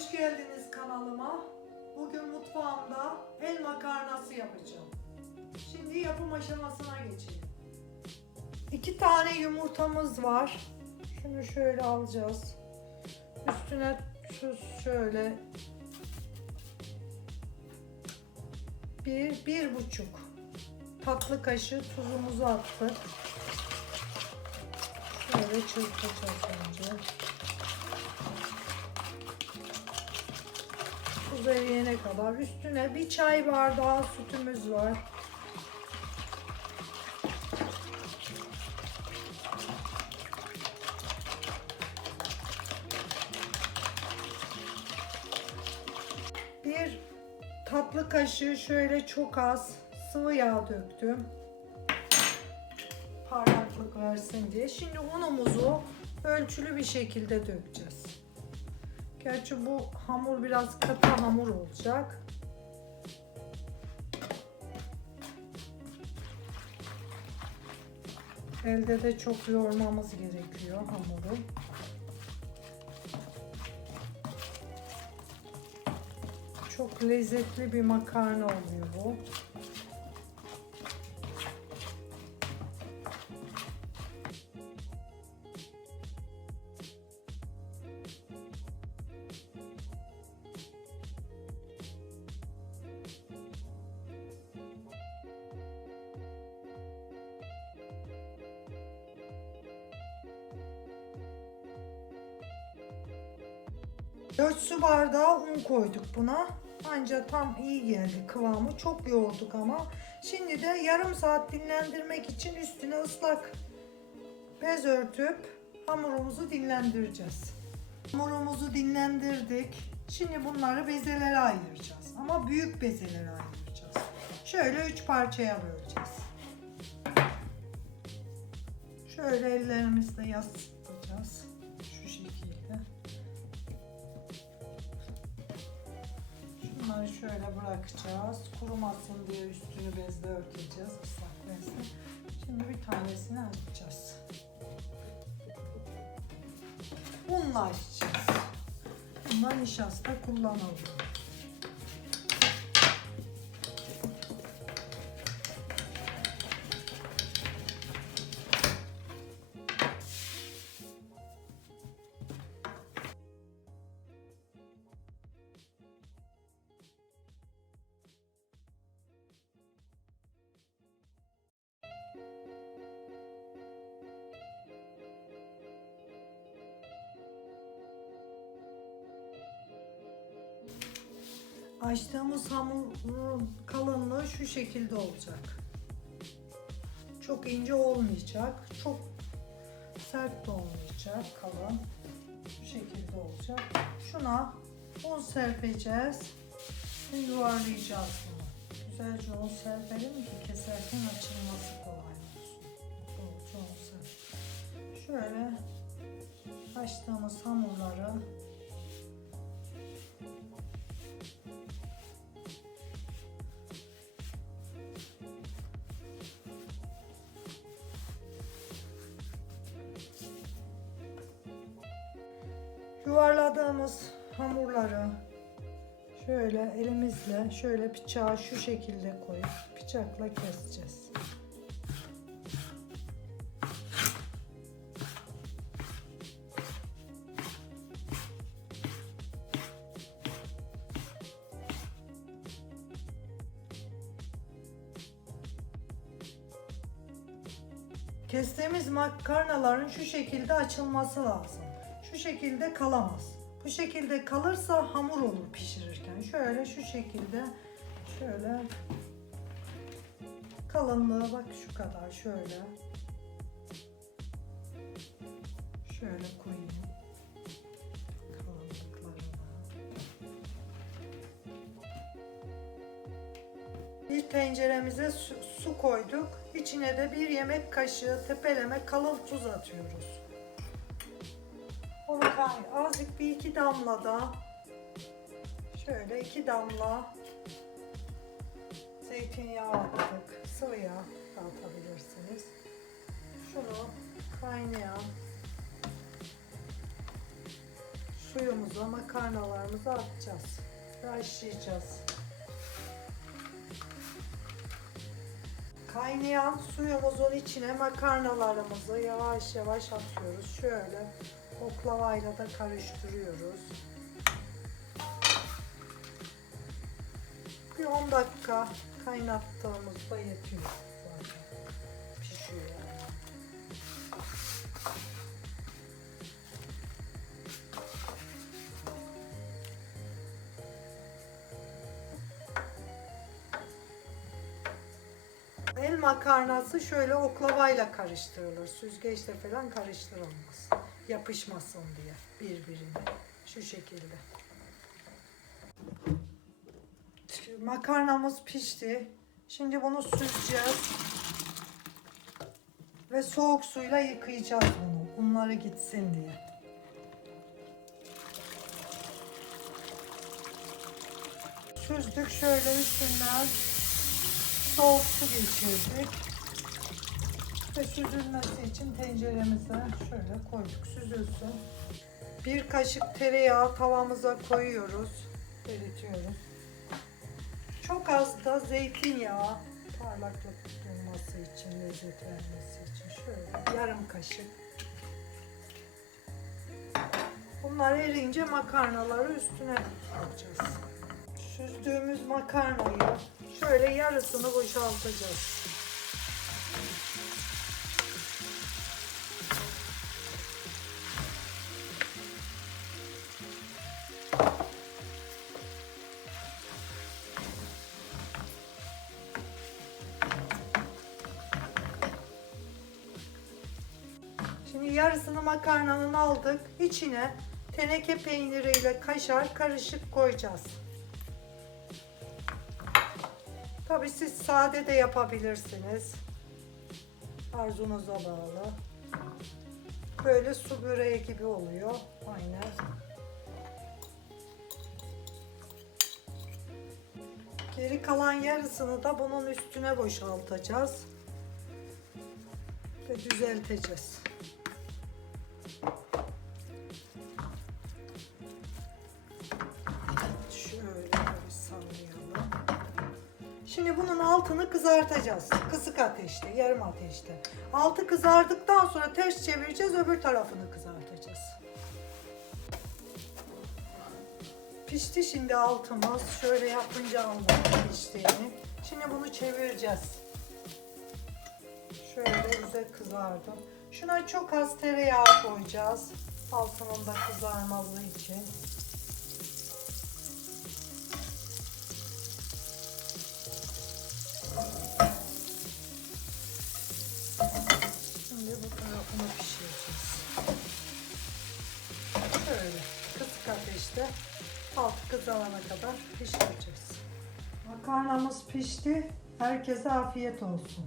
Hoş geldiniz kanalıma. Bugün mutfağımda el makarnası yapacağım. Şimdi yapım aşamasına geçelim. İki tane yumurtamız var. Şunu şöyle alacağız. Üstüne tuz şöyle bir, bir buçuk tatlı kaşığı tuzumuzu attık. Şöyle çırpacağız önce. Tuz eriyene kadar. Üstüne bir çay bardağı sütümüz var. Bir tatlı kaşığı şöyle çok az sıvı yağ döktüm. Parlaklık versin diye. Şimdi unumuzu ölçülü bir şekilde dökeceğiz. Gerçi bu hamur biraz katı hamur olacak. Elde de çok yoğurmamız gerekiyor hamuru. Çok lezzetli bir makarna oluyor bu. Dört su bardağı un koyduk buna. Ancak tam iyi geldi kıvamı. Çok yoğurduk ama. Şimdi de yarım saat dinlendirmek için üstüne ıslak bez örtüp hamurumuzu dinlendireceğiz. Hamurumuzu dinlendirdik. Şimdi bunları bezelere ayıracağız. Ama büyük bezelere ayıracağız. Şöyle üç parçaya böleceğiz. Şöyle ellerimizle yaslayacağız. Bunları şöyle bırakacağız. Kurumasın diye üstünü bezle örteceğiz. ıslak bezle. Şimdi bir tanesini açacağız. Unla açacağız. Bundan nişasta kullanalım. Açtığımız hamurun kalınlığı şu şekilde olacak. Çok ince olmayacak. Çok sert de olmayacak. Kalın. Bu şekilde olacak. Şuna un serpeceğiz. Ve yuvarlayacağız bunu. Güzelce un serpelim ki keserken açılması kolay olsun. Bolca un serp. Şöyle açtığımız hamurları yuvarladığımız hamurları şöyle elimizle şöyle bıçağı şu şekilde koyup bıçakla keseceğiz. Kestiğimiz makarnaların şu şekilde açılması lazım. Şu şekilde kalamaz. Bu şekilde kalırsa hamur olur pişirirken. Şöyle şu şekilde şöyle kalınlığı bak şu kadar şöyle. Şöyle koyayım. Bir tenceremize su, su koyduk. İçine de bir yemek kaşığı tepeleme kalın tuz atıyoruz. Kay- azıcık bir iki damla da şöyle iki damla zeytinyağı attık. Sıvı yağ. Şunu kaynayan suyumuza makarnalarımızı atacağız. Haşlayacağız. Kaynayan suyumuzun içine makarnalarımızı yavaş yavaş atıyoruz. Şöyle oklavayla da karıştırıyoruz. Bir 10 dakika kaynattığımızda yetiyor. El makarnası şöyle oklavayla karıştırılır. Süzgeçle falan karıştırılmaz. Yapışmasın diye birbirine. Şu şekilde. Makarnamız pişti. Şimdi bunu süzeceğiz. Ve soğuk suyla yıkayacağız bunu. Bunları gitsin diye. Süzdük şöyle üstünden soğuk su geçirdik. Ve süzülmesi için tenceremize şöyle koyduk. Süzülsün. Bir kaşık tereyağı tavamıza koyuyoruz. Eritiyoruz. Çok az da zeytinyağı parlaklık bulması için, lezzet vermesi için şöyle yarım kaşık. Bunlar erince makarnaları üstüne koyacağız. Süzdüğümüz makarnayı şöyle yarısını boşaltacağız. Şimdi yarısını makarnanın aldık. İçine teneke peyniriyle kaşar karışık koyacağız. Tabii siz sade de yapabilirsiniz. Arzunuza bağlı. Böyle su böreği gibi oluyor. Aynen. Geri kalan yarısını da bunun üstüne boşaltacağız. Ve düzelteceğiz. Şöyle sallayalım. Şimdi bunun altını kızartacağız. Kısık ateşte, yarım ateşte. Altı kızardıktan sonra ters çevireceğiz, öbür tarafını kızartacağız. Pişti şimdi altımız. Şöyle yapınca anladım piştiğini. Şimdi bunu çevireceğiz. Şöyle güzel kızardı. Şuna çok az tereyağı koyacağız. Altının da kızarması için. Makarnamız pişti. Herkese afiyet olsun.